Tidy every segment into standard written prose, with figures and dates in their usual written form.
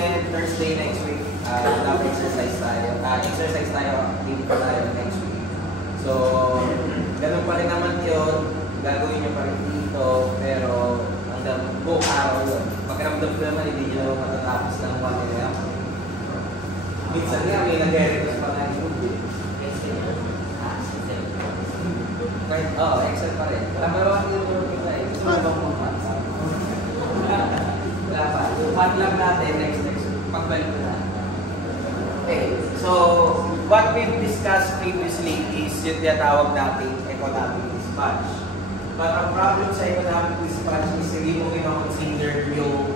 and Thursday next week, exercise tayo. Exercise tayo, activity tayo next week. So, ganun pa rin naman yun. Gagawin nyo pa rin dito, pero hanggang buong araw yun. Pakiramdam ko naman, hindi nyo matatapos ng 1 AM. Minsan nga, may nag-request pa nga yung Excel. Excel pa rin. Wala pa naman yung working na eh. Gusto mo bang mag-math? Wala pa. Yung math lang natin, next pagbalik ko na. Okay, so what we've discussed previously is yung tinatawag nating economic dispatch. But ang problem sa economic dispatch is hindi mo kina-consider yung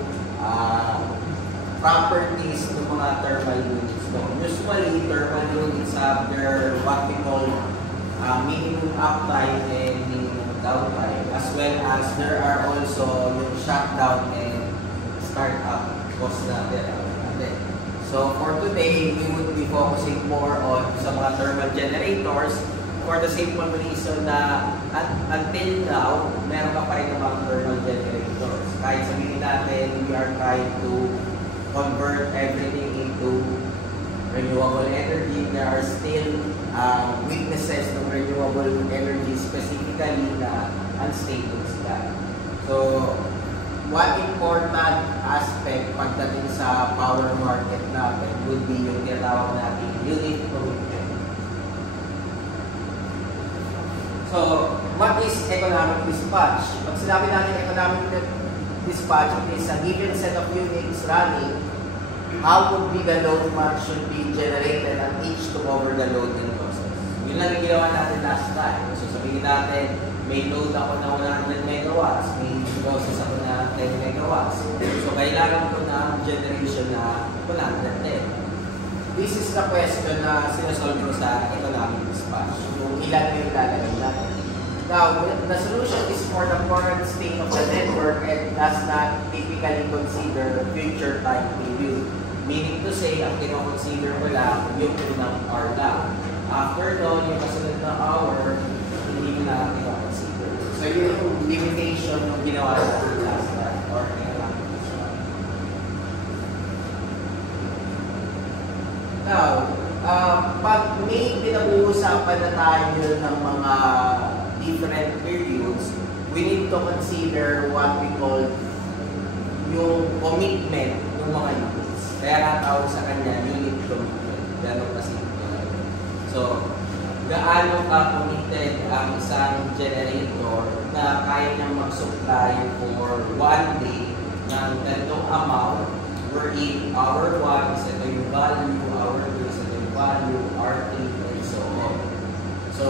properties ng mga thermal units. So, usually, thermal units have their what we call minimum uptime and minimum downtime, as well as there are also yung shutdown and startup cost natin. So for today, we would be focusing more on sa mga thermal generators for the simple reason na until now, meron pa rin ng mga thermal generators. Kahit sabihin natin, we are trying to convert everything into renewable energy, there are still weaknesses ng renewable energy, specifically na unstable sila. So, one important aspect pagdating sa power market natin would be yung tinatawag natin unit commitment. So, what is economic dispatch? Pag sinabi natin economic dispatch, it is a given set of units running. How would be the load much should be generated at each to cover the load in process. Yun lang yung ginawa natin last time. So sabihin natin, may load ako na 100 megawatts, may process ako na 10 megawatts. So kailangan ko na generation na 110. This is the question na sinasolve ko sa economic dispatch. Kung ilan yung lalagay natin. Now, the solution is for the current state of the network and does not typically consider future time period. Meaning to say, ang kino-consider ko lang yung unang hour lang. After doon, yung kasunod na hour, hindi ko na kino-consider. So, yun yung limitation ng ginawa natin last time or economic dispatch. Now, pag may pinag-uusapan na tayo ng mga different periods, we need to consider what we call yung commitment ng mga units. Kaya natawag sa kanya unit commitment. Gano'n kasi. So, gaano ka committed ang isang generator na kaya niyang mag-supply for 1 day ng ganitong amount wherein hour 1 is ito yung value, hour 2 is ito yung value, hour 3 and so on. So,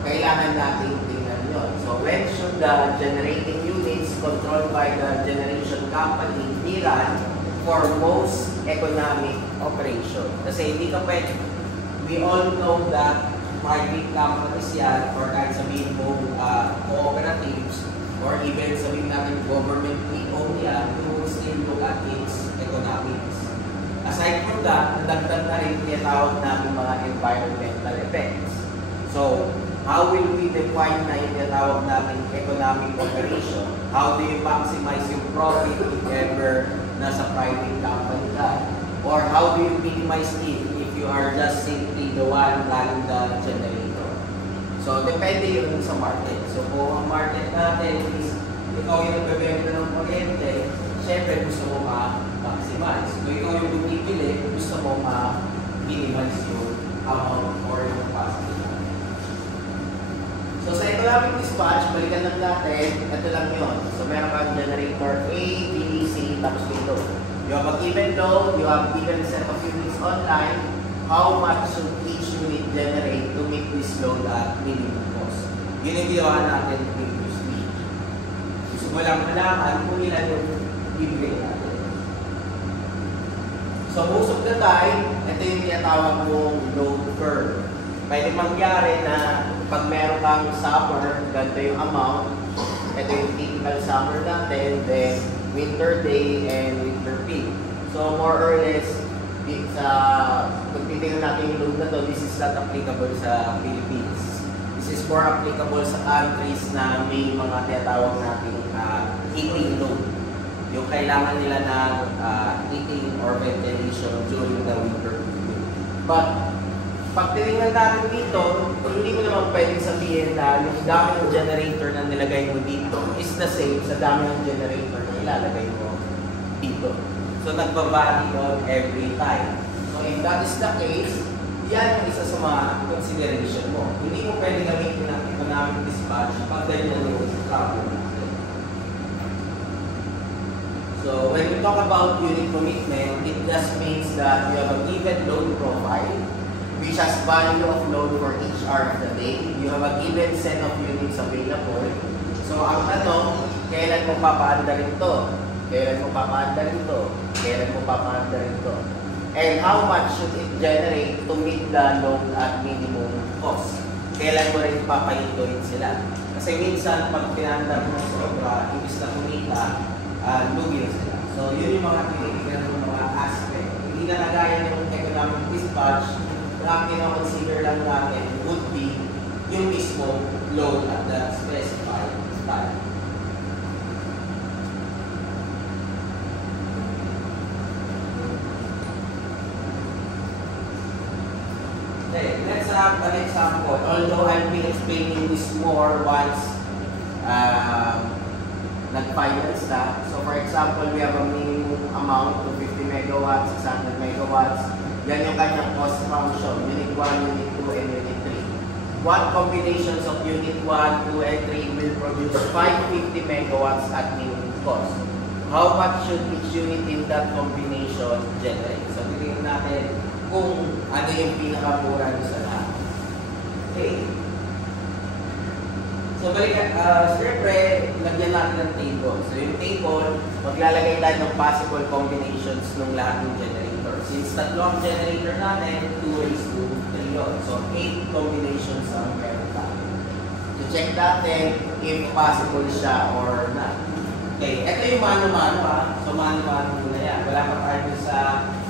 kailangan natin tingnan yun. So, when should the generating units controlled by the generation company be run for most economic operation? Kasi hindi ka pwede. We all know that private companies yan, or kahit sabihin mo cooperatives, or even sabihin natin government-owned yan, you will still look at its economics. Aside from that, nadagdag na rin tinatawag namin mga environmental effects. So, how will we define na yung tinatawag namin economic operation? How do you maximize yung profit if ever nasa private company ka? Or how do you minimize it if you are just simply the one running the generator? So, depende yun sa market. So, kung ang market natin is ikaw yung nagbebenta ng kuryente, syempre gusto mo ma-maximize. Kung ikaw yung bumibili, gusto mo ma-minimize yung amount or yung capacity. So, sa economic dispatch, balikan lang natin, ito lang yun. So, meron kang generator A, B, C, tapos dito. You have a given load, you have a given set of units online. How much should each unit generate to meet this load at minimum cost? Yun yung ginawa natin previously. Gusto mo lang malaman kung ilan yung bibigay natin. So, most of the time, ito yung tinatawag mong load curve. Pwede mangyari na pag meron kang summer, ganito yung amount. Ito yung typical summer natin, then winter day and winter peak. So more or less, pag titignan natin yung load na to, this is not applicable sa Philippines. This is more applicable sa countries na may mga tinatawag natin heating load. yung kailangan nila ng heating or ventilation during the winter period. But pag tinignan natin dito, hindi mo naman pwedeng sabihin na yung dami ng generator na nilagay mo dito is the same sa dami ng generator na ilalagay mo dito. So nagba-vary on every time. So if that is the case, yan yung isa sa mga consideration mo. Hindi mo pwedeng gamitin ng economic dispatch pag ganyan yung trouble natin. So when we talk about unit commitment, it just means that you have a given load profile which has value of load for each hour of the day. You have a given set of units available. So ang tanong, kailan mo papaandarin to? Kailan mo papaandarin to? Kailan mo papaandarin to? And how much should it generate to meet the load at minimum cost? Kailan mo rin papahintuin sila? Kasi minsan, pag pinandar mo sobra, ibig na kumita, lugi na sila. So yun yung mga tinitignan ng mga aspect. Hindi na nagaya ng economic dispatch, ang kinoconsider lang natin would be yung mismo load at the specified time. Okay, let's have an example. Although I'll be explaining this more once nag-finance na. So for example, we have a minimum amount of 50 megawatts, 600 megawatts. Yan yung kanyang cost function, Unit 1, Unit 2, and Unit 3. What combinations of Unit 1, 2, and 3 will produce 550 megawatts at minimum cost? How much should each unit in that combination generate? So, titignan natin kung ano yung pinakamura sa lahat. Okay. So, siyempre, lagyan natin ng table. So, yung table, maglalagay tayo ng possible combinations ng lahat ng generator. Since tatlo ang generator natin, 2:3 yun. So, 8 combinations ang meron tayo. So, check natin if possible siya or not. Okay, ito yung mano-mano So, mano-mano muna yan. Wala pa tayo sa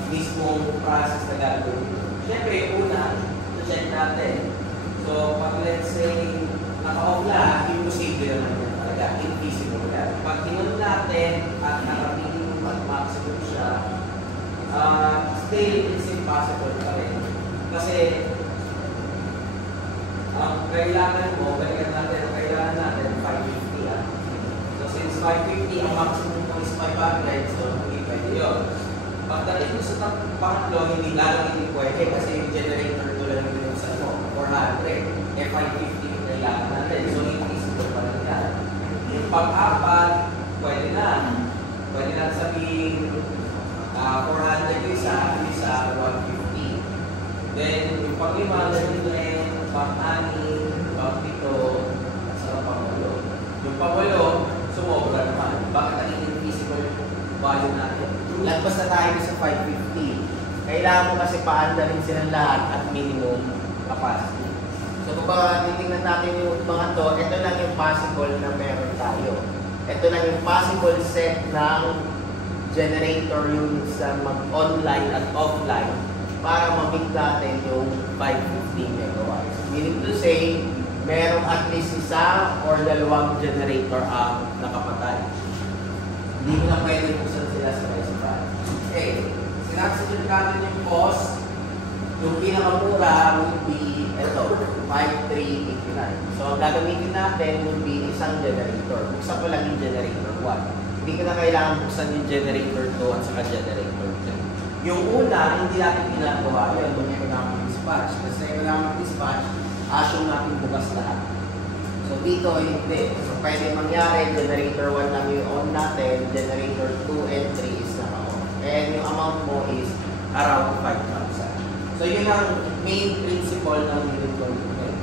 mismong process na gagawin. Siyempre, una, so check natin. So, pag let's say, naka-off lahat, imposible naman yan talaga. Invisible yan. Pag tinunod natin at nakatingin mag-maximum siya, still it's impossible pa rin. Kasi kailangan mo, kailangan natin 550 So since 550, ang maximum mo is 500, so hindi pwede yun. Pagdating mo sa pangatlo, hindi pwede kasi yung generator tulad ng binuksan mo, 400. 550 yung kailangan natin. So impossible pa rin yan. Yung pang-apat, pwede na. Pwede na sabihin 400 yung isa 150. Then, yung pang-lima, rin, pang-anim, pang-pito, at saka pang-walo. Yung pang-walo, sumobra naman. Bakit naging invisible value natin? Lagpas na tayo sa 550. Kailangan mo kasi paanda rin silang lahat at minimum capacity. So, kung titingnan natin yung mga to, ito lang yung possible na meron tayo. Ito lang yung possible set ng generator units na mag-online at offline para ma-meet natin yung 550 megawatts. Meaning to say, merong at least isa or dalawang generator ang nakapatay. Hindi mo na pwede buksan sila sa specify. Okay, sinaksulit natin yung cost. Yung pinakamura would be ito, 5,389. So, ang gagamitin natin would be isang generator. Buksan ko lang yung generator 1. Hindi ko na kailangan buksan yung generator 2 at saka generator 3. Yung una, hindi natin ginagawa yun kung economic dispatch. Kasi economic dispatch, assume natin bukas lahat. So dito, hindi. So pwede mangyari, generator 1 lang yung on natin, generator 2 and 3 is naka-on. And yung amount mo is around 5,000. So yun ang main principle ng unit commitment.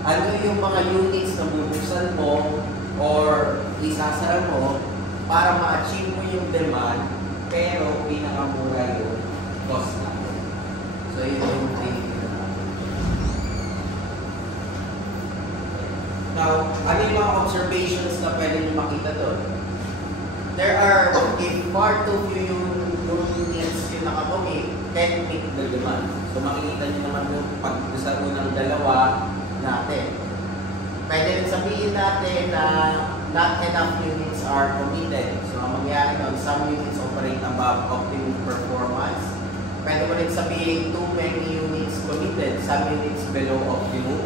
Ano yung mga units na bubuksan mo or isasara mo para ma-achieve mo yung demand, pero pinakamura yung cost natin. So, yun yung training natin. Now, ano yung mga observations na pwede nyo makita doon? There are, if part of yung units yung nakakomit, 10 meet the demand. So, makikita nyo naman yung pag sa unang dalawa natin. Pwede rin sabihin natin na not enough units are committed. So, ang mangyayari nun, some units operate above optimum performance. Pwede mo rin sabihin too many units committed, some units below optimum.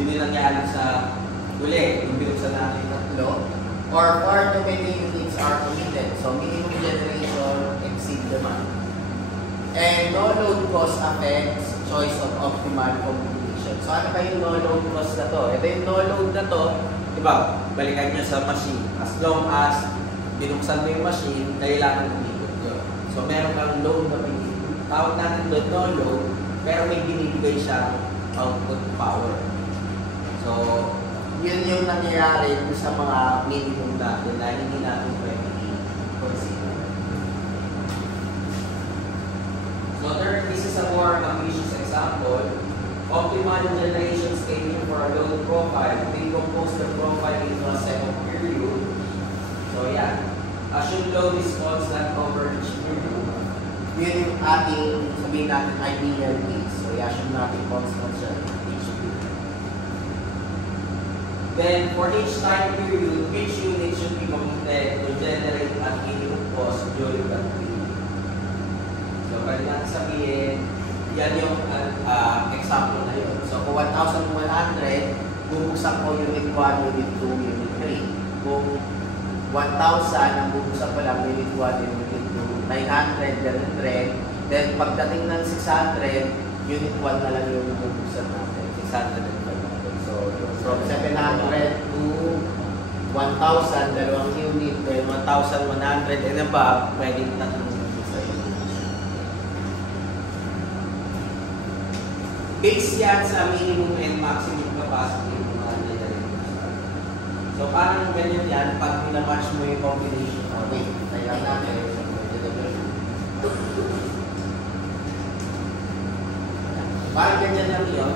Yun yung nangyari sa uli, yung binuksan natin tatlo. Or too many units are committed. So minimum generation exceed demand. And no load cost affects choice of optimal configuration. So ano ba yung no load cost na to? Ito yung no load na to, diba, balikan nyo sa machine. As long as binuksan mo yung machine, kailangan umikot yun. So meron kang load na pinipili. Tawag natin doon no load, pero may binibigay siyang output power. So, yun yung nangyayari sa mga minimum natin na hindi natin pwede i-consider. So, this is a more ambitious example. Optimal generation schedule for a load profile. We compose the profile into a set of period. So, yeah. Assume load is constant over each period. Yun yung ating, sabihin natin, ideal case. So, i-assume natin constant siya each period. Then, for each time period, which unit should be committed to generate at minimum cost during that period? So, pwede natin sabihin, yan yung example na yun. So, kung 1,100, bubuksan ko unit 1, unit 2, unit 3. Kung 1,000, ang bubuksan ko lang unit 1, unit 2, 900, ganun rin. Then, pagdating ng 600, unit 1 na lang yung bubuksan natin. 600 and 500. So, from 700 to 1,000, dalawang unit, then 1,100 and above, pwedeng tatlong unit sa unit. Based yan sa minimum and maximum capacity ng mga generators. So, parang ganyan yan, pag minamatch mo yung combination. Okay, tayo natin. Parang ganyan lang yun.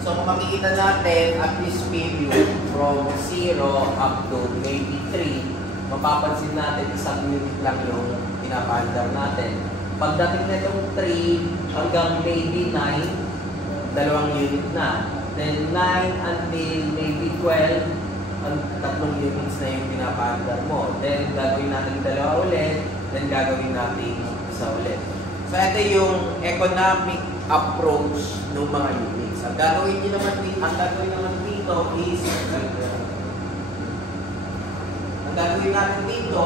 So, kung makikita natin at this period from 0 up to maybe 3, mapapansin natin isang unit lang yung pinapaandar natin. Pagdating na itong 3 hanggang maybe 9, dalawang unit na. Then 9 until maybe 12, ang tatlong units na yung pinapaandar mo. Then gagawin natin dalawa ulit, then gagawin natin isa ulit. So ito yung economic approach ng mga units. Ang gagawin naman dito is ang gagawin natin dito,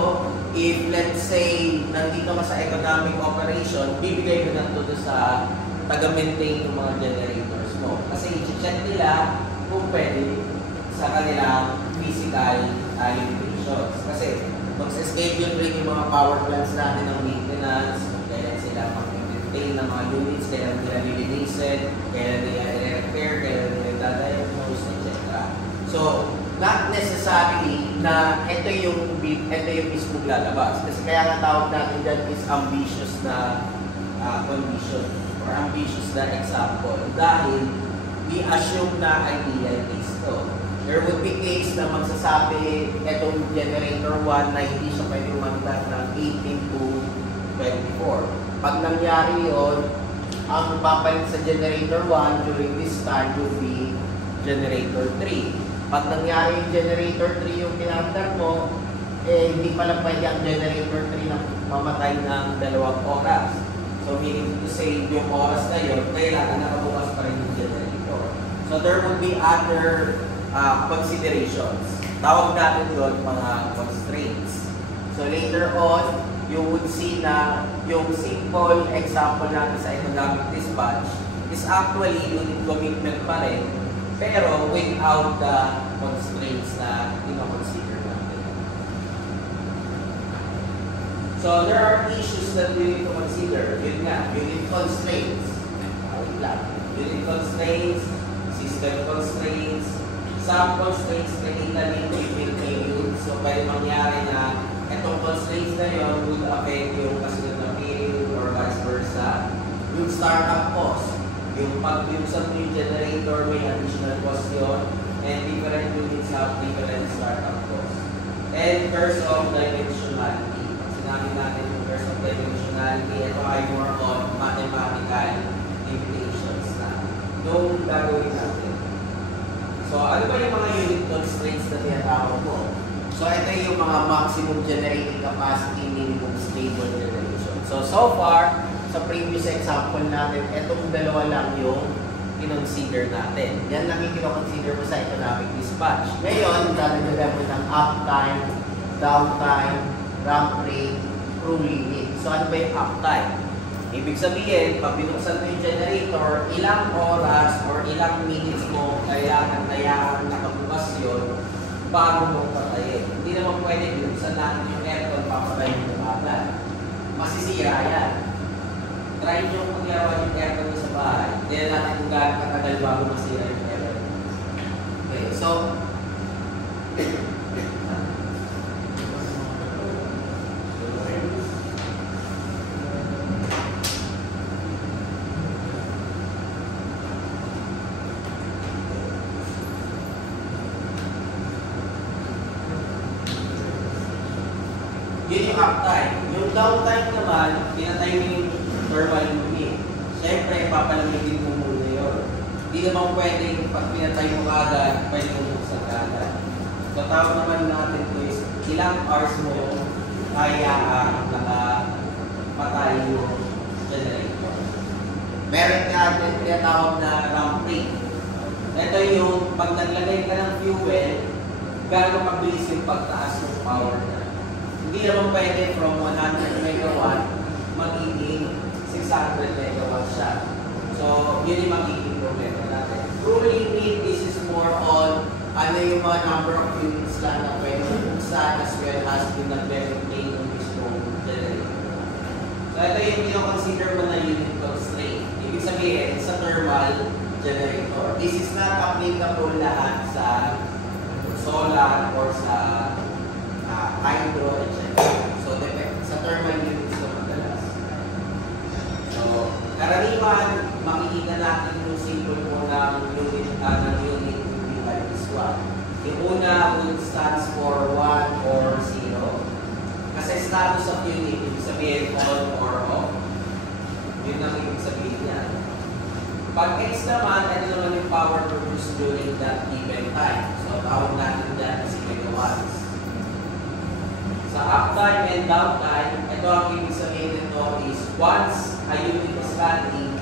if let's say nandito ka sa economic operation, bibigay ko na ito sa taga-maintain ng mga generators mo. Kasi i-check nila kung pwede sa kanilang physical limitations. Kasi mag-schedule rin yung mga power plants natin ng maintenance, kailan sila mag-maintain ng mga units, kailan nila nilinisin, kailan nila i-repair, kailan nila i-diagnose, etc. So, not necessarily na ito yung mismo lalabas. Kasi kaya nga tawag natin dyan is ambitious na condition or ambitious na example. Dahil i-assume na ideal case to. There would be case na magsasabi itong generator 1 na hindi siya pwede umandar ng 18 to 24. Pag nangyari yun, ang papalit sa generator 1 during this time would be generator 3. Pag nangyari yung generator 3 yung pinandar mo, hindi pala pwede ang generator 3 na mamatay ng 2 oras. So meaning to say, yung oras na yun, kailangan nakabukas pa rin yung generator. So there would be other considerations. Tawag natin yun mga constraints. So later on, you would see na yung simple example natin sa economic dispatch is actually unit commitment pa rin, pero without the constraints na ino-consider natin. So there are issues that we need to consider. Yun nga, unit constraints. Unit constraints, system constraints, some constraints created in period. So pwede mangyari na itong constraints na yun would affect yung kasunod na period or vice versa. Yung startup cost, yung pag-binuksan mo yung generator, may additional cost yun, and different units have different startup costs. And curse of dimensionality. Sinabi natin yung curse of dimensionality, ito ay more on mathematical limitations na yung gagawin natin. So, ano ba yung mga unit constraints na tinatawag mo? So, ito yung mga maximum generating capacity minimum stable generation. So far, sa previous example natin, etong dalawa lang yung kinonsider natin. Yan lang yung kinoconsider mo sa economic dispatch. Ngayon, dadagdagan mo ng uptime, downtime, ramp rate, crew limit. So ano ba yung uptime? Ibig sabihin, pag binuksan mo yung generator, ilang oras or ilang minutes mo kailangan nakabukas yun bago mo patayin. Hindi naman pwede binuksan natin yung aircon, papatayin mo agad. Masisira yan. Try nyo paglarawan yung aircon nyo sa bahay. Hindi na natin kung gaano katagal bago masira yung aircon. Okay, so yun yung uptime. Yung downtime naman, pinatay mo yung thermal unit. Siyempre, papalamigin mo muna yun. Hindi naman pwede, pag pinatay mo agad, pwede mo buksan agad. So, tawag naman natin ito is, ilang hours mo kaya nakapatay yung generator. Meron nga din tinatawag na ramp rate. Ito yung, pag naglagay ka ng fuel, gano'ng mabilis yung pagtaas ng power na. Hindi naman pwede from 100 megawatt magiging 600 megawatt siya. So, yun yung magiging problema natin. Crew limit, this is more on ano yung mga number of units lang na pwede buksan as well as yung nag-maintain ng mismong generator. So, ito yung pino-consider mo na unit constraint. Ibig sabihin, sa thermal generator, this is not applicable lahat sa solar or sa hydro, etc. So, sa thermal units na madalas. So, karaniwan, makikita natin yung symbol mo ng unit behind this one. Yung una would stands for 1 or 0. Kasi status of unit, ibig sabihin on or off. Yun ang ibig sabihin niya. Pag X naman, ito naman yung power produced during that given time. So, tawag natin dyan si megawatts. Sa uptime and downtime, ito ang ibig sabihin nito is once a unit is running,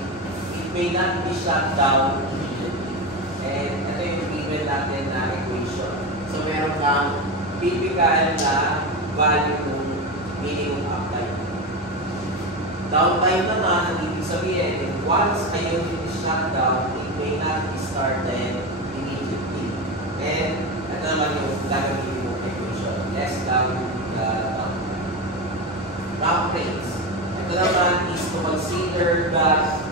it may not be shut down immediately. And ito yung given natin na equation. So meron kang typical na value ng minimum uptime. Downtime naman, ang ibig sabihin, once a unit is shut down, it may not be started immediately. And ito naman yung gagawin mo equation. Less down ramp rates. Ito naman is to consider that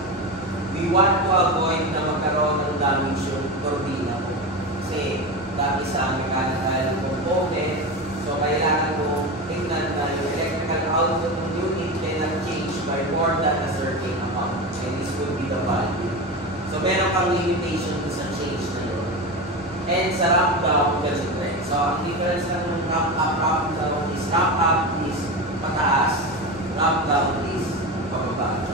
we want to avoid na magkaroon ng damage yung turbina mo. Kasi dami sa mechanical component, so kailangan mo tingnan na yung electrical output ng unit cannot change by more than a certain amount. And this would be the value. So meron kang limitation sa change na yun. And sa ramp down, ganun rin. So ang difference ng ramp up, ramp down is ramp up is pataas, ramp down is pababa.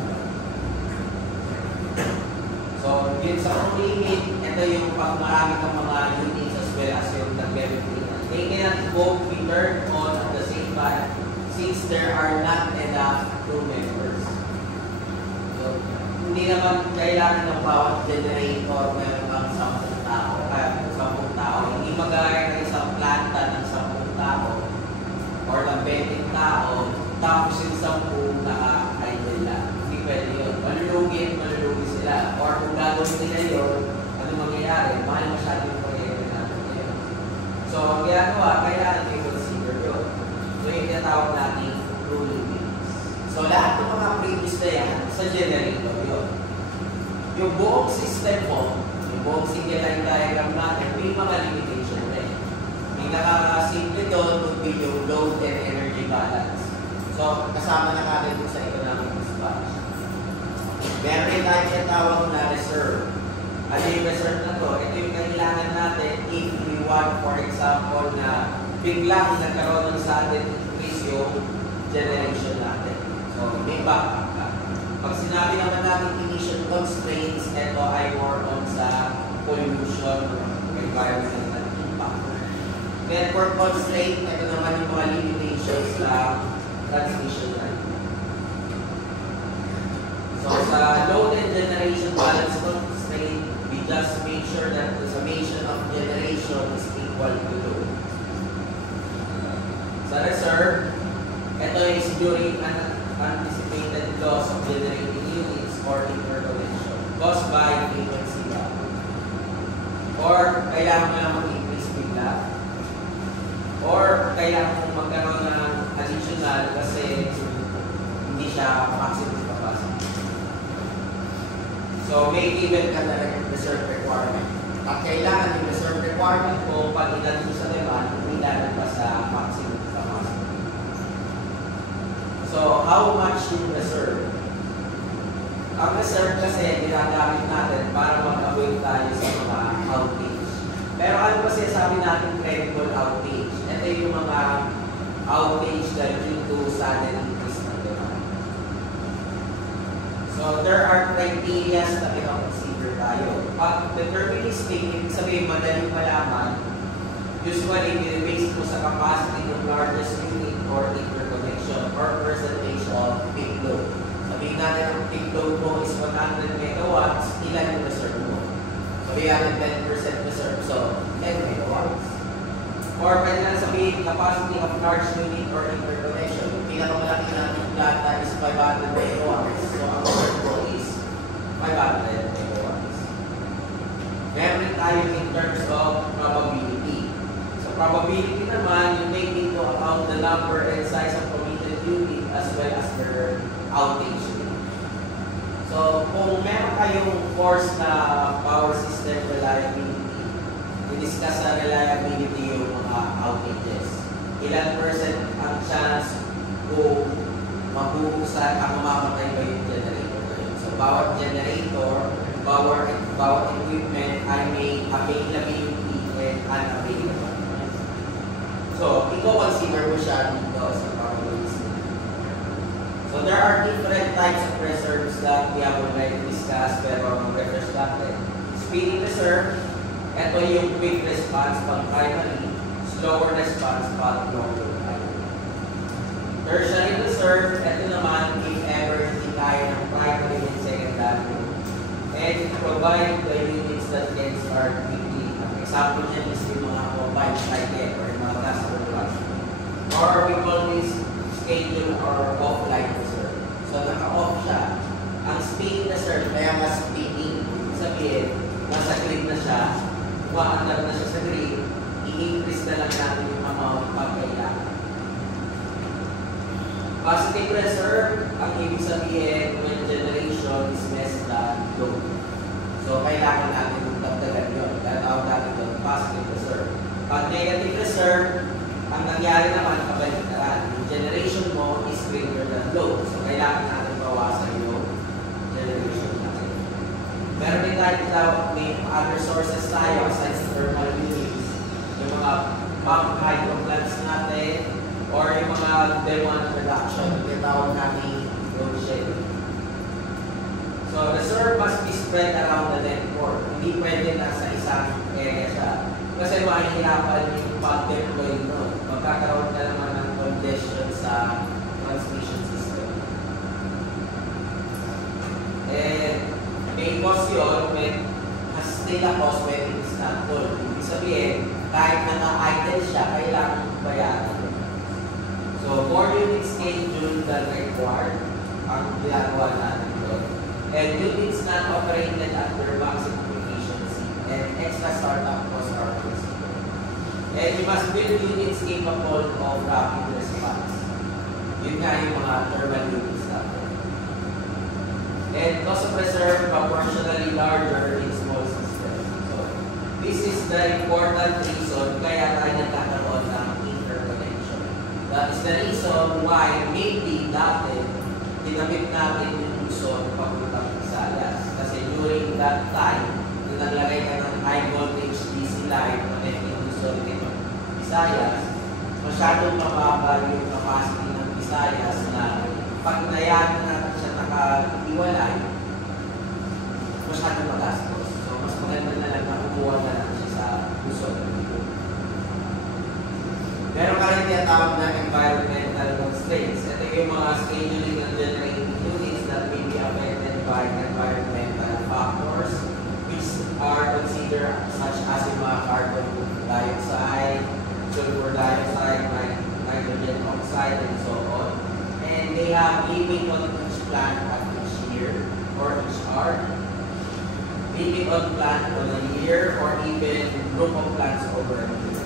So, yun sa crew limit, ito yung pag marami kang mga units as well as yung nag-benefit. They cannot both be turned on at the same time since there are not enough crew members. So, hindi naman kailangan ng bawat generator meron kang 10 tao. Kaya 10 tao, hindi magaya ng isang planta ng 10 tao or ng 20 tao, tapos yung 10 naka-idle lang. Hindi pwede yun. Malulugi sila. Or kung gagawin nila yun, ano mangyayari? Mahal masyado yung proyekto natin ngayon. So, ang ginagawa, kailangan may consider yun. So, yung tinatawag natin crew limits. So, lahat ng mga previous na yan, sa generator yun. Yung buong system mo, yung buong single line diagram natin, may mga limitation rin. Yung nakakasimple doon would be yung load and energy balance. So, kasama na natin sa economic dispatch. Meron rin tayo tinatawag na reserve. Ano yung reserve na to? Ito yung kailangan natin if we want, for example, na biglang nagkaroon ng sudden increase yung generation natin. So, may backup ka. Pag sinabi naman natin emission constraints, ito ay more on sa pollution or environmental impact. Then for constraint, ito naman yung mga limitations lang transmission line. So sa load and generation balance constraint, we just make sure that the summation of generation is equal to load. Sa reserve, ito is during anticipated loss of generating units or interconnection caused by frequency gap. Or kailangan mo lang mag-increase bigla. Or kailangan mo magkaroon ng additional kasi hindi siya maximum capacity. So may given ka na rin reserve requirement. At kailangan yung reserve requirement ko pag inadto sa demand, hindi pa sa maximum capacity. So how much yung reserve? Ang reserve kasi ginagamit natin para mag-avoid tayo sa mga outage. Pero ano kasi sabi natin credible outage? Ito yung mga outage na due to sudden increase ng demand. So there are criteria na pinakonsider tayo. Pag deterministic, ibig sabihin madaling malaman, usually binibase mo sa capacity ng largest unit or interconnection or percentage of peak load. Sabihin natin ang peak load mo is 100 megawatts, ilan yung reserve mo? So we have 10% reserve, so 10 megawatts. Or pwede na sabihin capacity of large unit or interconnection. Yung pinakamalaki natin data is 500 megawatts. So ang reserve mo is 500 megawatts. Meron tayo in terms of probability. So probability naman, you take into account the number and size of committed unit as well as their outage rate. So kung meron kayong course na power system reliability, i-discuss sa reliability yung mga outages. Ilan percent ang chance kung mabuhusan ang mamamatay ba yung generator ngayon. So bawat generator, bawat equipment ay may availability and unavailable. So ikaw consider mo siya dito sa probability. So there are different types of reserves that we have already discussed pero refresh natin. Speedy reserve, ito yung quick response pag primary, slower response pag longer primary. Tertiary reserve, ito naman if ever hindi kaya ng primary and secondary. And provide the units that can start quickly. Ang example niya is yung mga mobile cycle or yung mga gas production. Or we call this schedule or offline reserve. So naka-off siya. Ang speed reserve, kaya mas speeding. Sabihin, nasa grid na siya, umaandar na siya sa grid, i-increase na lang natin yung amount pag kailangan. Positive reserve, ang ibig sabihin when generation is less than load. So kailangan natin yung dagdagan yun. Kaya tawag natin yun, positive reserve. Pag negative reserve, ang nangyari naman, kabaliktaran. Yung generation mo is greater than load. So kailangan natin bawasan yung generation natin. Meron din tayo tinawag may other sources tayo aside sa thermal units. Yung mga pump hydro plants natin or yung mga demand production. Tinawag natin load shedding. So reserve must be spread around the network. Hindi pwede na sa isang area siya. Kasi mahihirapan yung pag-deploy nun. Magkakaroon ka naman ng congestion sa transmission system. And may cost yun when still a cost when it is not full. Ibig sabihin, kahit na-idle siya, kailangan bayaran. So, more units scheduled than required ang ginagawa natin doon. And units not operated at their maximum efficiency and extra startup costs are considered. And you must build units capable of rapid response. Yun nga yung mga thermal units natin. And cost of reserve proportionally larger in small systems. So, this is the important reason kaya tayo nagkakaroon ng interconnection. That is the reason why maybe dati dinamit natin yung Luzon papuntang Visayas. Kasi during that time, nung naglagay ka ng high voltage DC line connecting Luzon with Visayas, masyadong mababa yung capacity ng Visayas na pag inayaan natin siya nakahiwalay, masyadong magastos. So, mas maganda na lang na kumuha na lang siya sa Luzon. Meron ka rin tinatawag na environmental constraints. constraints. Ito yung mga scheduling and generating units that may be affected by environmental factors, which are considered such as yung mga carbon dioxide, sulfur dioxide, nitrogen oxide, and so on. And they have limit on each plant at each year or each hour, limit on plant on a year, or even group of plants over a year.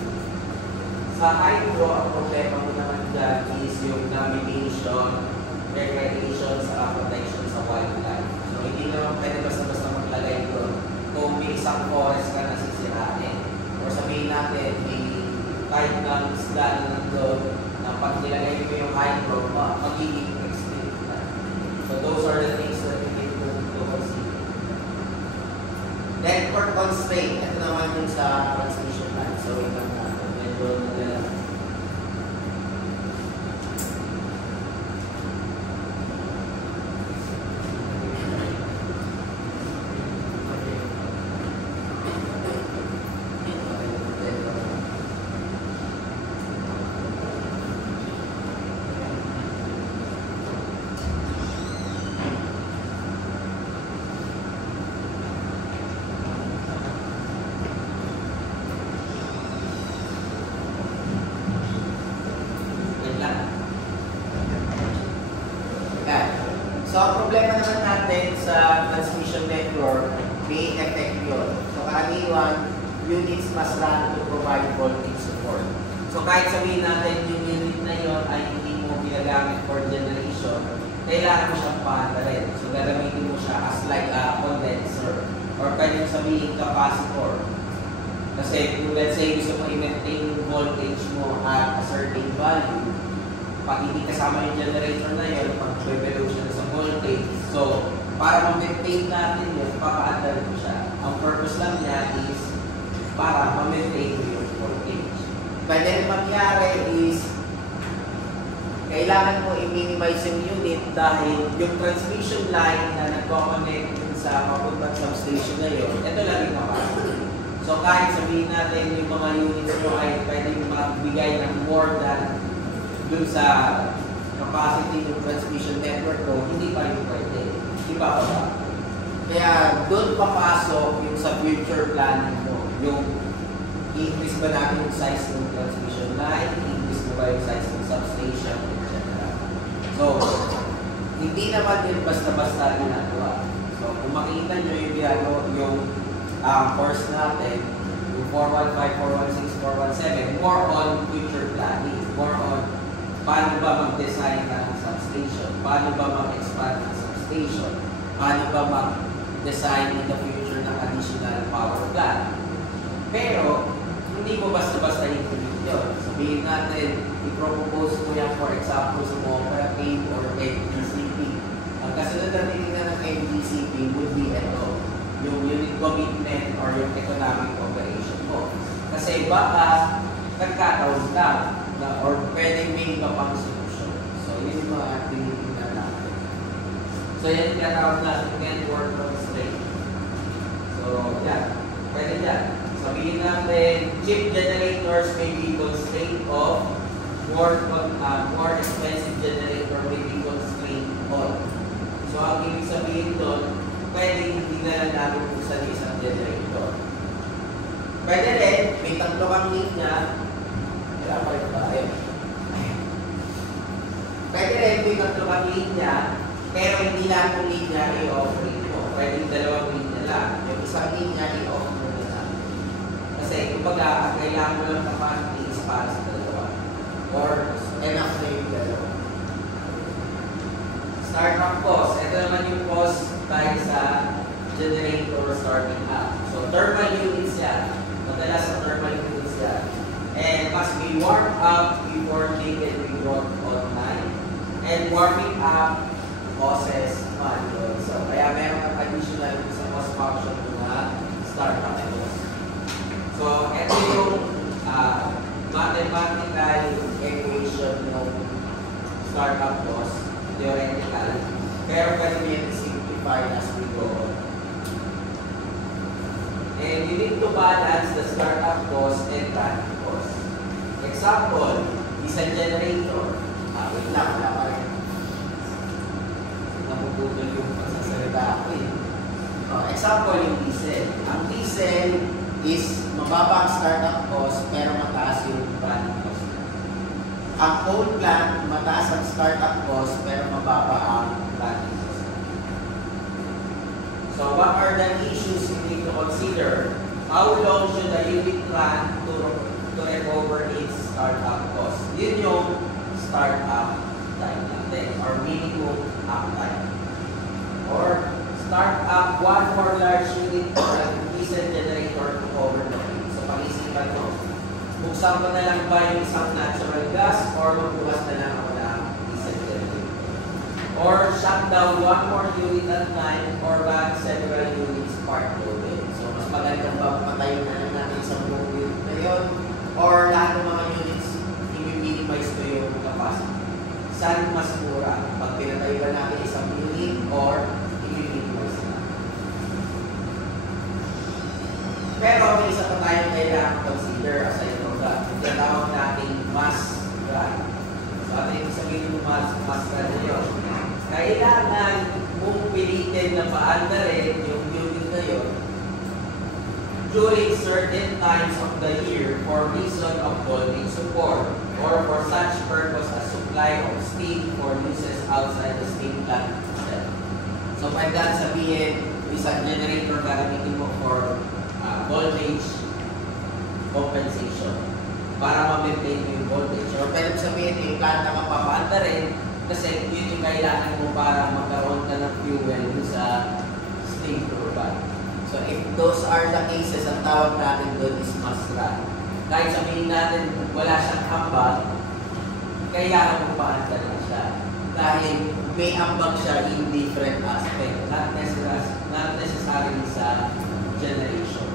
Sa hydro, ang problema mo naman dyan is yung navigation, recreation, sa protection sa wildlife. So, hindi naman pwede basta-basta maglagay doon kung may isang forest ka na sisirain. Or sabihin natin, may type ng isda na nandun na pag nilagay mo yung hydro, magiging extinct na. So, those are the things that we need to consider. Network constraint. Ito naman yung sa transmission line. So, ito na. Medyo nadala. So, ang problema naman natin sa transmission network, may effect yun. So, karaniwan, units must run to provide voltage support. So, kahit sabihin natin yung unit na yun ay hindi mo ginagamit for generation, kailangan mo siyang paandalin. So, gagamitin mo siya as like a condenser or pwede sabihin capacitor. Kasi, kung let's say gusto mo i-maintain yung voltage mo at a certain value, pag hindi kasama yung generator na yun, pag-below siya sa voltage. So, para ma-maintain natin yun, papaandal ko siya. Ang purpose lang niya is para ma-maintain yung voltage. Pwede rin mangyari is kailangan mo i-minimize yung unit dahil yung transmission line na nagko-connect sa papuntang substation na yun, ito lang yung kapasok. So, kahit sabihin natin yung mga units mo ay pwede magbigay ng more than dun sa capacity ng transmission network ko, hindi pa yung pwede. Di ba ba? Kaya doon papasok yung sa future planning mo. Yung i-increase ba natin yung size ng transmission line, i-increase mo ba yung size ng substation, etc. So, hindi naman yun basta-basta ginagawa. So, kung makikita nyo yung course natin, yung 415, 416, 417, more on future planning, more on paano ba mag-design ng substation? Paano ba mag-expand ng substation? Paano ba mag-design in the future ng additional power plant? Pero, hindi mo basta-basta i-include yun. Sabihin natin, i-propose mo yan for example sa cooperative or MDCP. Ang kasunod na tinignan ng MDCP would be ito, yung unit commitment or yung economic operation mo. Kasi baka nagkataon lang or pwedeng may iba pang solution. So, yun yung mga tinitingnan natin. So, yan yung tinatawag natin network constraint. So, yan. Pwede yan. Sabihin natin, chip generators may be constrained of more expensive generator may be constrained on. So, ang ibig sabihin doon, pwede hindi na lang natin kung sa isang generator. Pwede rin, may tatlo kang linya. Wala pa rin ba? Ayun. Pwede rin, may tatlo kang linya, pero hindi lang yung linya i-operate mo. Pwede yung dalawang linya lang. Yung isang linya i-off mo na lang. Kasi, kumbaga, kailangan mo lang capacity is para sa dalawa. Or, enough na yung dalawa. Startup cost. Ito naman yung cost tayo sa generator starting up. So, thermal units yan. Madalas sa thermal units yan. And must be warmed up before they can be brought online. And warming up causes manual. So, kaya meron kang additional sa cost function na startup cost. So, ito yung mathematical equation ng startup cost, theoretical. Pero pwede mo yung simplify as we go on. And you need to balance the startup cost and running cost. Example, isang generator. wait lang, wala pa rin. Napuputol yung pagsasalita ako eh. Example yung diesel. Ang diesel is mababa ang startup cost pero mataas yung running cost. Ang coal plant, mataas ang startup cost pero mababa ang running cost. So what are the issues you need to consider? How long should the unit run to recover its startup cost? Yun yung startup time natin or minimum uptime. Or start up one more large unit or a diesel generator to cover the grid. So pag-isipan mo, buksan ko na lang ba yung isang natural gas or magbukas na lang ako ng diesel generator? Or shut down one more unit at time or run several units part loaded. So mas magandang ba patayin na lang natin sa buong unit na yun or lahat ng mga units i-minimize ko yung capacity. Saan mas mura? Pag pinatay ba natin isang unit or i-minimize na? Pero may isa pa tayong kailangan consider aside from that. Yung tawag natin mass run. So atin sabihin mo mass run na yun. Kailangan mong pilitin na paandarin yung unit na yun during certain times of the year for reason of voltage support or for such purpose as supply of steam for uses outside the steam plant itself. So pwede sabihin, isang generator gagamitin mo for voltage compensation para ma-maintain yung voltage. Or pwede sabihin, yung plant na mapapaanda rin kasi yun yung kailangan mo para magkaroon ka ng fuel sa steam turbine. So if those are the cases, ang tawag natin doon is mass run. Kahit sabihin natin wala siyang ambag, kailangan mo paanda na siya. Dahil may ambag siya in different aspect, not necessarily sa generation.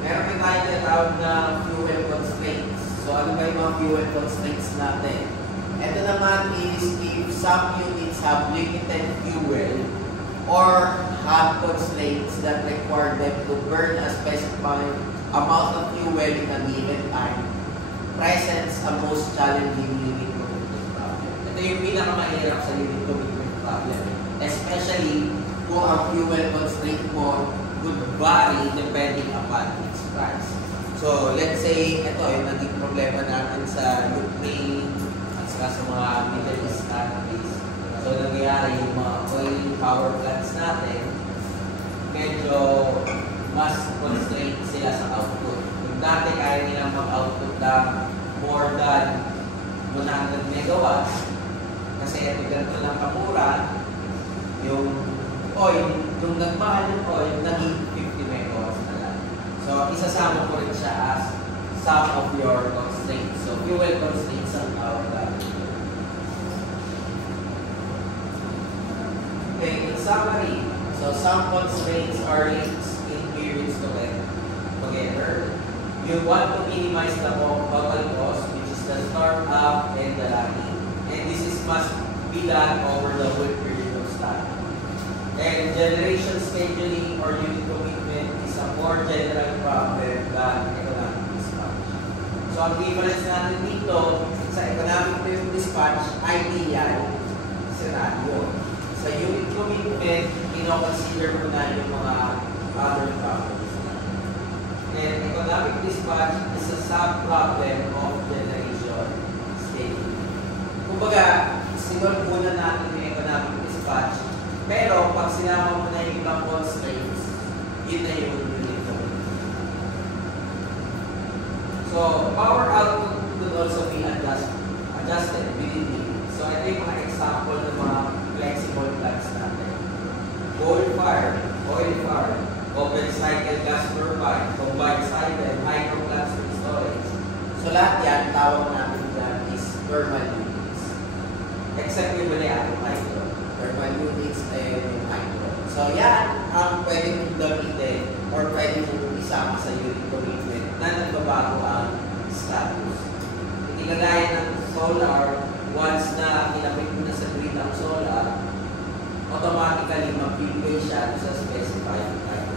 Meron din tayo tinatawag na fuel constraints. So ano ba yung mga fuel constraints natin? Ito naman is if some units have limited fuel or have constraints that require them to burn a specified amount of fuel in a given time, presents a most challenging unit commitment problem. Ito yung pinakamahirap sa unit commitment problem. Especially kung ang fuel constraint mo would vary depending upon its price. So, let's say, ito yung naging problema natin sa Ukraine at saka sa mga Middle East countries. So, nangyayari yung mga oil power plants natin, medyo mas constrained sila sa output. Kung dati kaya nilang mag-output ng more than 100 megawatts, kasi ito ganito lang kamura, yung oil, yung nagmahal yung oil, naging 50 megawatts na lang. So, isasama ko rin siya as some of your constraints. So, fuel constraints ang tawag natin. Okay, in summary, so some constraints are linked in periods together. You want to minimize the total cost, which is the start-up and the running. And this must be done over the whole period of startup. And generation scheduling or unit commitment is a more general problem than economic dispatch. So ang difference natin dito sa economic dispatch, ideal scenario. Sa unit commitment, kino-consider mo na yung mga other problems na. And economic dispatch is a sub-problem of generation scheduling. Kumbaga, sinol muna natin yung economic dispatch, pero pag sinama mo na yung ibang constraints, yun na yung unit commitment. So, power output could also be adjusted within the unit. So, ito yung mga example ng mga flexible plants natin. Coal-fired, oil-fired, open cycle gas turbine, combined cycle, hydro plants with storage. So lahat yan, tawag natin dyan is thermal units. Except yung mali ang hydro. Thermal units ay yung hydro. So yan ang pwede mong gamitin or pwede mong isama sa unit commitment na nagbabago ang status. Hindi kagaya ng solar, once na kinapit mo na sa grid ang solar, automatically mag-prepay siya sa specified time.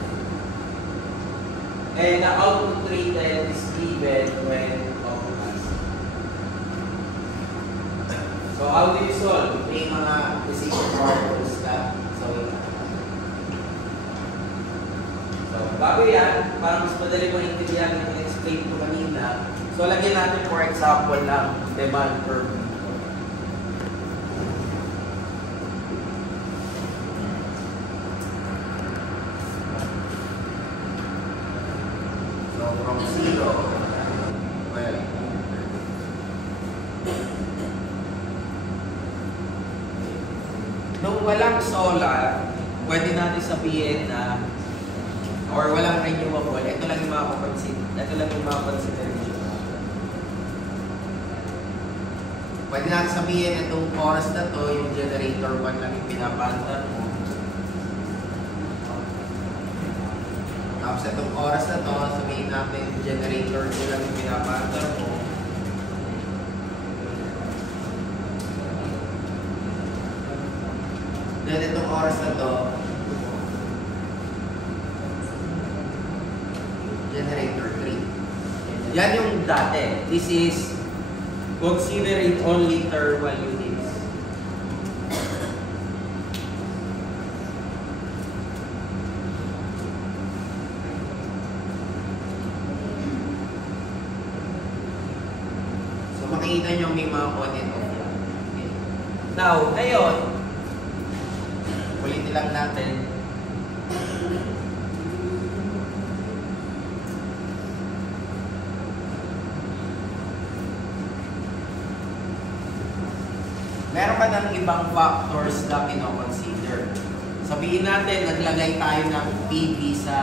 And the output rated is given when optimized. how do you solve? May mga decision variables ka sa way na. So, bago yan, para mas madali mo intindihan yung explain ko kanina, so lagyan natin for example ng demand curve. So, from 0, well, Nung walang solar, pwede natin sabihin na or walang renewable, ito lang yung mapapansin. Ito lang yung mapapansin. pwede natin sabihin itong oras na to, yung generator 1 lang yung pinapandar mo. Tapos itong oras na to, sabihin natin generator 2 lang yung pinapandar mo. Then itong oras na to, generator 3. Yan yung dati. This is considering only thermal units. So makikita nyo may mga on and off yan. Now, ngayon, Ulitin lang natin. Meron pa ng ibang factors na kino-consider. Sabihin natin, naglagay tayo ng PV sa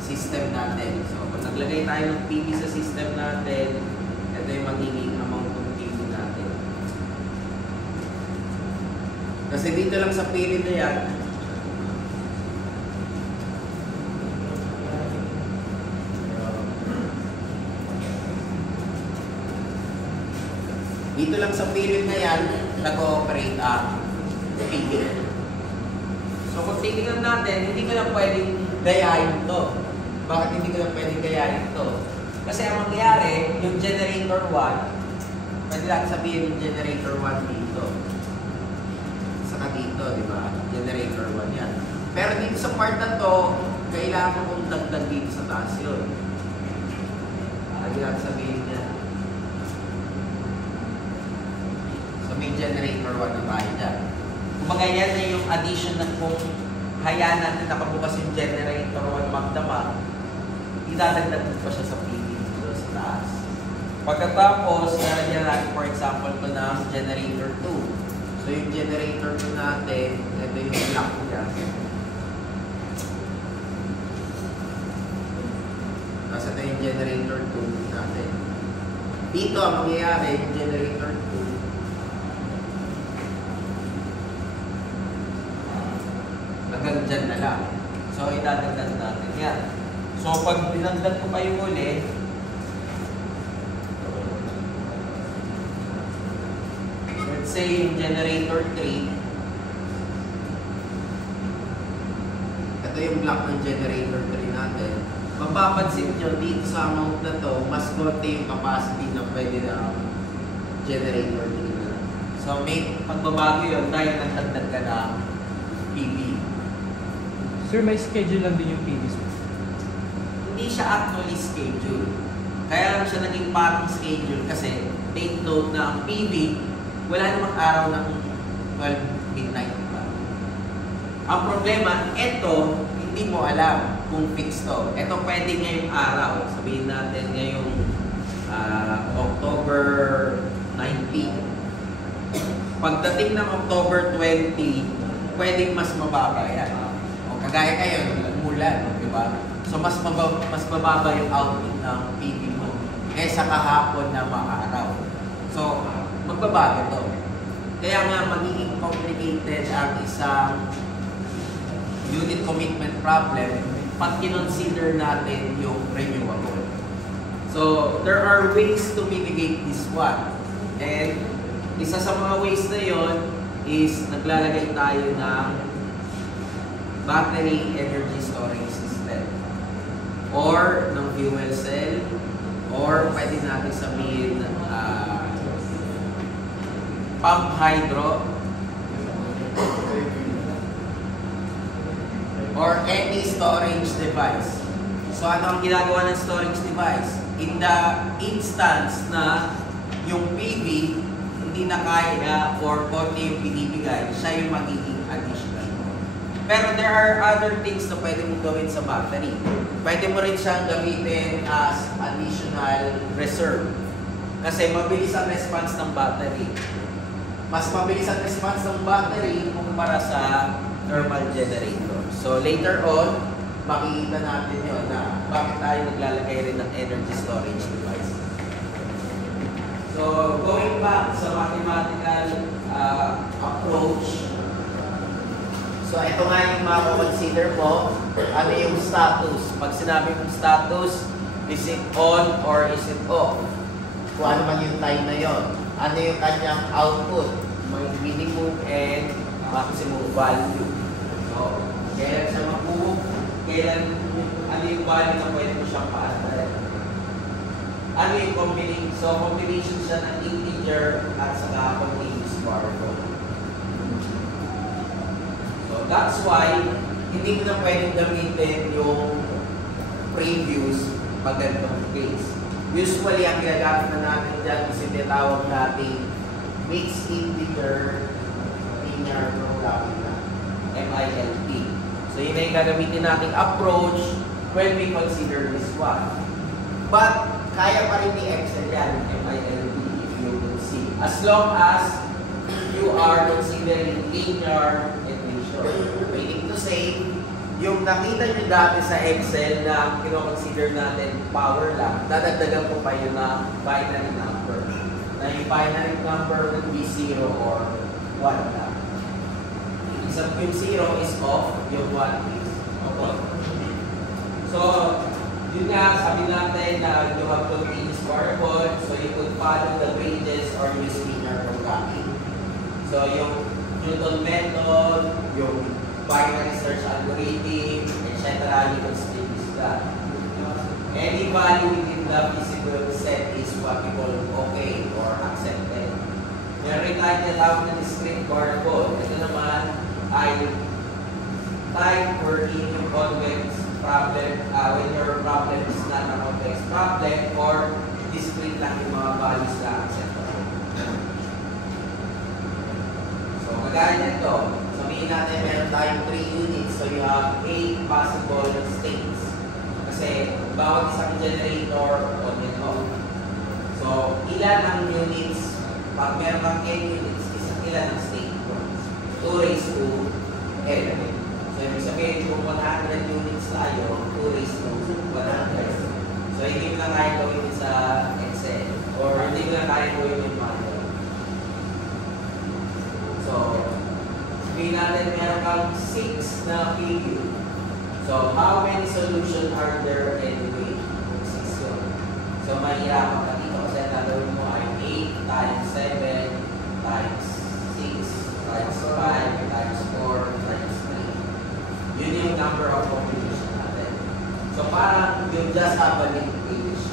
system natin. So, kung naglagay tayo ng PV sa system natin, ito yung magiging amount ng PV natin. Kasi dito lang sa period na yan, dito lang sa period na yan, nag-ooperate ang PV. so kung titignan natin, hindi ko na pwedeng gayahin to. Bakit hindi ko na pwedeng gayahin ito? Kasi ang mangyayari, yung generator 1, Pwede lang sabihin yung generator 1 dito. Saka dito, di ba? Generator 1 yan. Pero dito sa part na to, kailangan kong dagdag dito sa taas yun. Pwede lang sabihin niya. So may generator 1 na tayo dyan. kumbaga yan na yung addition ng kung hayaan natin nakabukas yung generator 1 magdamag, idadagdag pa siya sa PV dito sa taas. Pagkatapos, nalagyan natin for example ito ng generator 2. So yung generator 2 natin, ito yung block niya. Tapos ito yung generator 2 natin. Dito ang mangyayari, yung generator 2, hanggang dyan na lang. So, idadagdag natin yan. So, pag dinagdag ko pa yung uli, let's say yung generator 3, ito yung block ng generator 3 natin. Mapapansin nyo, dito sa amount na to, mas konti yung capacity na pwede na generator 3 na. so may pagbabago yun dahil nagdagdag ka ng PV. Sir, may schedule lang din yung PVs. Hindi siya actually schedule. Kaya lang siya naging parang schedule kasi take note na ang PV, wala namang araw ng 12 midnight pa. Ang problema, ito, hindi mo alam kung fixed to. Ito pwede ngayong araw. Sabihin natin ngayong October 19. Pagdating ng October 20, pwedeng mas mababa yan. Kagaya kayo, umulan, di ba? So mas mababa yung output ng PV mo kaysa kahapon na maaraw. So magbabago to. Kaya nga magiging complicated ang isang unit commitment problem pag kinonsider natin yung renewable. So there are ways to mitigate this one. And isa sa mga ways na yon is naglalagay tayo ng battery energy storage system or ng fuel cell or pwede natin sabihin pump hydro, or any storage device. So ano ang ginagawa ng storage device? In the instance na yung PV hindi na kaya or konti yung binibigay, siya yung magiging additional. Pero there are other things na pwede mong gawin sa battery. Pwede mo rin siyang gamitin as additional reserve. Kasi mabilis ang response ng battery. Mas mabilis ang response ng battery kumpara sa thermal generator. So later on, makikita natin yun na bakit tayo naglalagay rin ng energy storage device. So going back sa mathematical approach, so ito nga yung mako-consider mo, ano yung status. Pag sinabi mong status, is it on or is it off? Kung ano man yung time na yon. Ano yung kanyang output, may minimum and maximum value. So, kailan siya mag-move, kailan, ano yung value na pwede mo siyang paandar. Ano yung combination? So, combination siya ng integer at saka continuous variable. So, that's why, hindi mo na pwedeng gamitin yung previous pag ganitong case. Usually, ang ginagamit na natin dyan kasi tinatawag natin mixed integer linear programming na MILP. So, yun na yung gagamitin nating approach when we consider this one. But, kaya pa rin ni Excel yan, MILP, if you will see. As long as you are considering linear equation. Meaning to say, yung nakita nyo dati sa Excel na kino-consider natin power lang, dadagdagan ko pa yun na binary number. Na yung binary number would be 0 or 1 lang. Yung 0 is off, yung 1 is on. So, yun nga, sabi natin na you have continuous variable, so you could follow the ranges or use linear programming. So, yung Newton method, yung binary search algorithm, etc. You can still use that. Any value within the visible set is what we call okay or accepted. Meron tayo tinatawag na discrete variable. Ito naman ay type wherein yung convex problem, when your problem is not a convex problem or discrete lang yung mga values na acceptable. So, kagaya nito, sabihin natin meron tayong 3 units, so you have 8 possible states. Kasi bawat isang generator on and off. So, ilan ang units? Pag meron kang 10 units, ilan ang state? 2 raised to 11. So, ibig sabihin kung 100 units tayo, 2 raised to 100. So, hindi mo na kaya gawin sa Excel or hindi mo na kaya gawin yung manual. So, sabihin natin meron kang 6 na PQ. So, how many solutions are there anyway? 6 yun. So, mahirapan ka dito kasi nagawin mo ay 8 times 7 times 6 times 5 times 4 times 3. Yun yung number of combination natin. So, parang you just have a link page.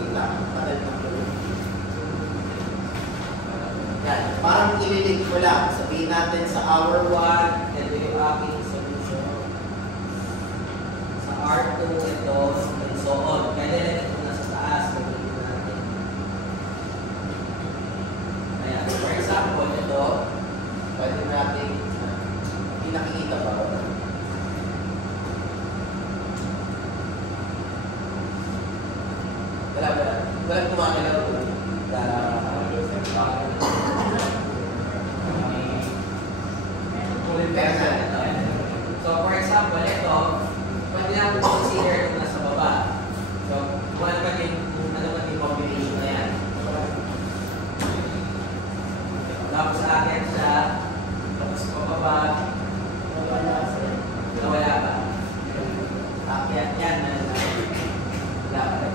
Wait lang. Yan. Parang ililink ko lang. Sabihin natin sa hour 1, ito yung aking solution. Sa R2, ito, and so on. Kaya rin ito nasa taas. Gagawin natin. Ayan. For example, ito, pwede natin, hindi nakikita ba? Walang kumagalaw. So, for example, ito, pwede natin consider ito nasa baba. So, kung ano ba yung combination na yan. Tapos sa akin siya, tapos pababa, nawala ba? Akyat yan, wala ba?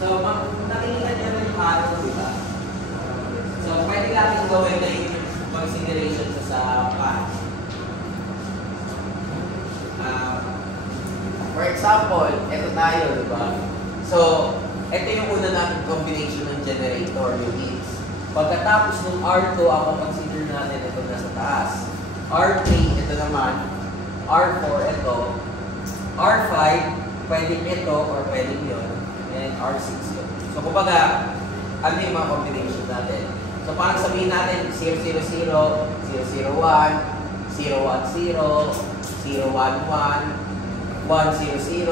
So, nakikita niyo na yung araw, di ba? So, pwede natin gawin na yung consideration sa path. For example, ito tayo, di ba? So, ito yung una natin combination ng generator units. Pagkatapos ng R2, ako consider natin ito nasa taas. R3, ito naman. R4, ito. R5, pwedeng ito or pwedeng yun. And R6 yun. So, kumbaga, ano yung mga combination natin? So, parang sabihin natin 000, 001, 010, 010, 100, 101,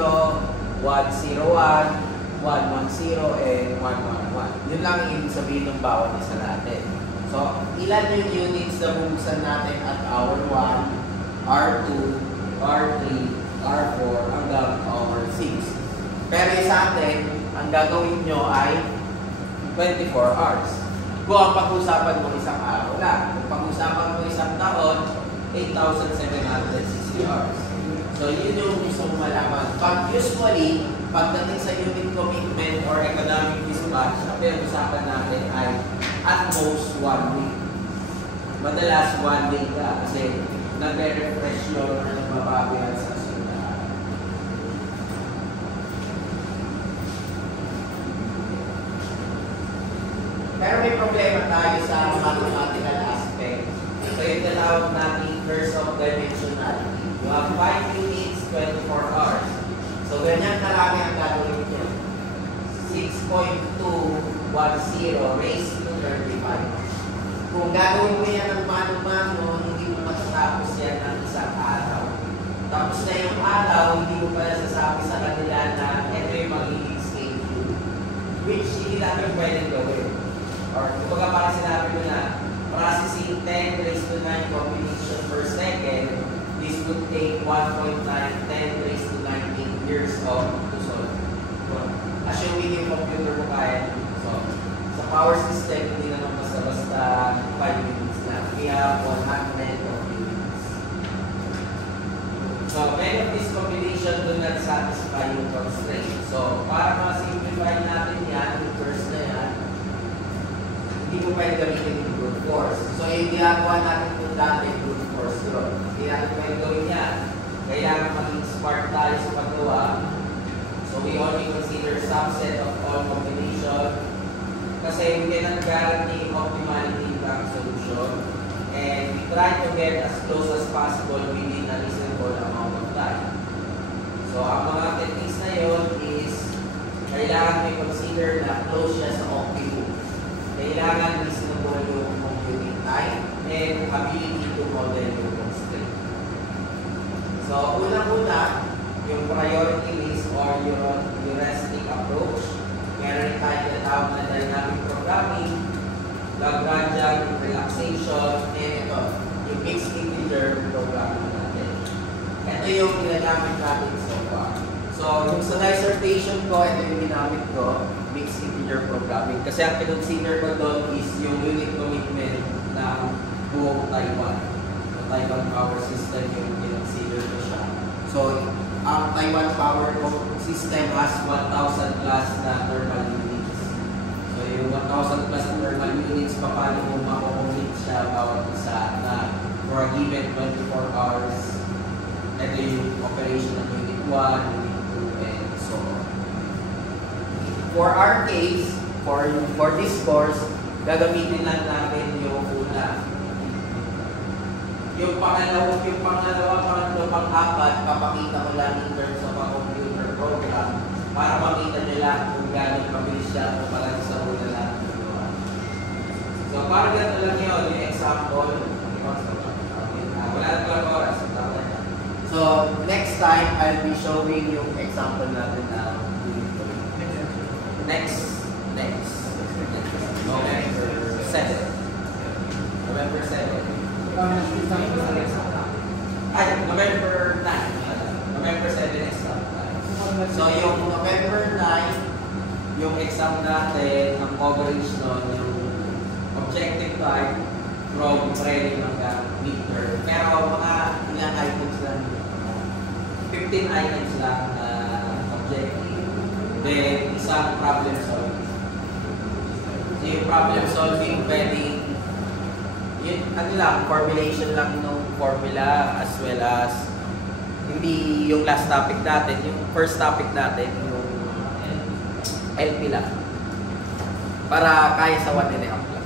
101, and 111. Yun lang ang ibig sabihin ng bawat isa natin. So, ilan yung units na bubuksan natin at hour 1, R2, R3, R4, hanggang hour 6. Pero sa atin, ang gagawin nyo ay 24 hours. Kung ang pag-usapan mo isang araw lang. Kung pag-usapan mo isang taon, 8,760 hours. So, yun yung gusto mong malaman. But usually, pagdating sa unit commitment or economic dispatch, ang pinag-usapan natin ay at most 1 week. Madalas 1 day ka kasi nagre-refresh yun or nagbabago yan sa susunod. Pero may problema tayo sa mathematical aspect. So, yung tinawag natin curse of dimensionality. You have 5 units, 24 hours. So, ganyan karami ang gagawin nyo. 6.210 raised to 35. Kung gagawin mo yan ng mano-mano, hindi mo matatapos yan ng isang araw. Tapos na yung araw, hindi mo pala sasabi sa kanila na ito yung magiging schedule. Which hindi natin pwedeng gawin. Or kumbaga parang sinabi mo na processing 10 raised to 9 combination per second, this would take 1.9, 10 raised to 19 years of to solve. Assuming yung computer mo kaya so sa power system, hindi naman basta-basta 5 minutes na. We have 100 of units. So many of these combinations do not satisfy yung constraint. So para ma-simplify natin yan, yung first na yan, hindi mo pwede gamitin yung brute force. So yung ginagawa natin kung dati, brute force yun. Hindi natin pwede gawin yan. Kailangan maging smart tayo sa paggawa. So we only consider subset of all combination kasi we cannot guarantee optimality in the solution and we try to get as close as possible within a reasonable amount of time. So ang mga techniques na yun is kailangan may consider na close siya sa optimum. Kailangan reasonable yung computing time and ability to model yung constraint. So unang-una, yung priority list or your heuristic approach. Meron tayo na tawag na dynamic programming, Lagrangian relaxation, and ito, yung mixed integer programming natin. Ito yung ginagamit natin so far. So, yung sa dissertation ko, ito yung ginamit ko, mixed integer programming. Kasi ang pinag-consider ko doon is yung unit commitment ng buong Taiwan. So, Taiwan Power System yung pinag-consider ko siya. So, ang Taiwan Power System has 1,000 plus na thermal units. So, yung 1,000 plus na thermal units, paano mo makukomit siya bawat isa na for a given 24 hours. Ito yung operation ng Unit 1, Unit 2, and so on. For our case, for this course, gagamitin lang natin yung una. Yung pangalawa, pangatlo, pang-apat, papakita ko lang in terms of a computer program para makita nila kung gano'ng kabilis siya kung pala sa una natin gagawa. So, para ganito lang yun, yung example. Wala na pala oras. So, next time, I'll be showing yung example natin na next. November 7. November 7. Ay, November 9. November 7 exam. So, yung November 9, yung exam natin, ang coverage nun, yung objective type from training hanggang midterm. Pero mga ilang items lang, 15 items lang na objective. Then, isang problem solving. So, yung problem solving, pwedeng yun, ano lang, formulation lang ng formula as well as Hindi yung last topic natin, yung first topic natin, yung LP lang. Para kaya sa 1.5 lang.